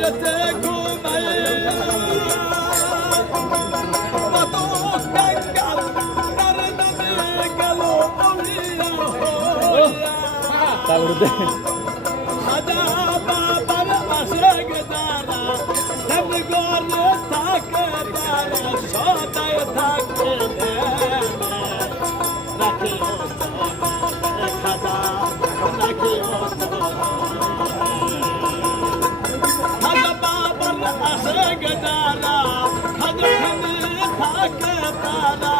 ঘুমাইতে ঘুমাইয়া কত কাঙ্গাল তার নামে গেল আউলিয়া হইয়া সাদা বাবার আসে গেদারা তেমনি ঘরে থাকে তারা সদাই থাকে রাখিও খাদা রাখিও খাদা বাবার আসে গেদারা খাদা খানি থাকে তারা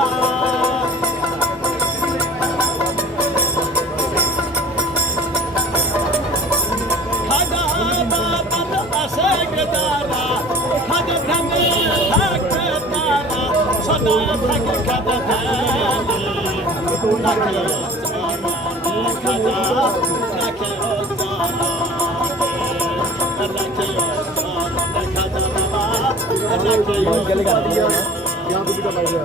খাদা বাবার আসে গেদারা খাদা খানি থাকে তারা সদা থাকে খাদা খানি রাখিও খাদা রাখিও यहाँ पे भी तो पाइए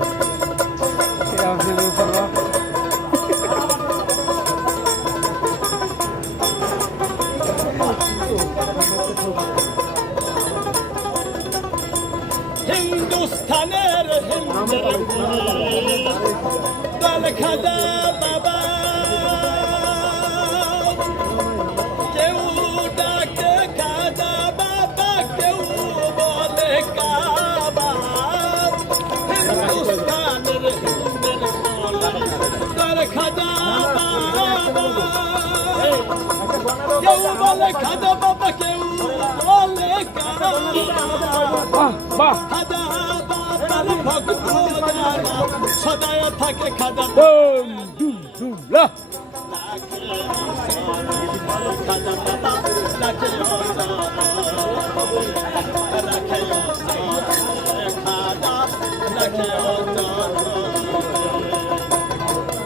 হিন্দুস্তানের দল খাদা বাবা কেউ ডাকে খাদা বাবা কেউ বলে কাবা হিন্দুস্তানের দল খাদা বাবা কেউ বলে খাদা বাবা কেউ বলে কাবা খাদা বাবার ভক্ত যারা সদায় থাকে খাদা খাদা বাবা রাখে খাদা রাখে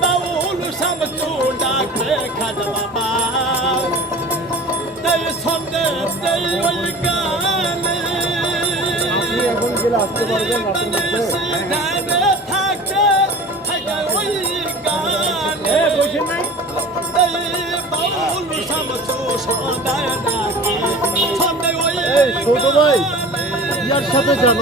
বাউল শামসু ডাকে খাদা বাবা তাই সঙ্গে তাই ওই গানে থাকে থাকে ওই গানে বাউল শামসু সদায় ডাকে সঙ্গে ওই ছোট ভাই ইয়ার সাথে জানো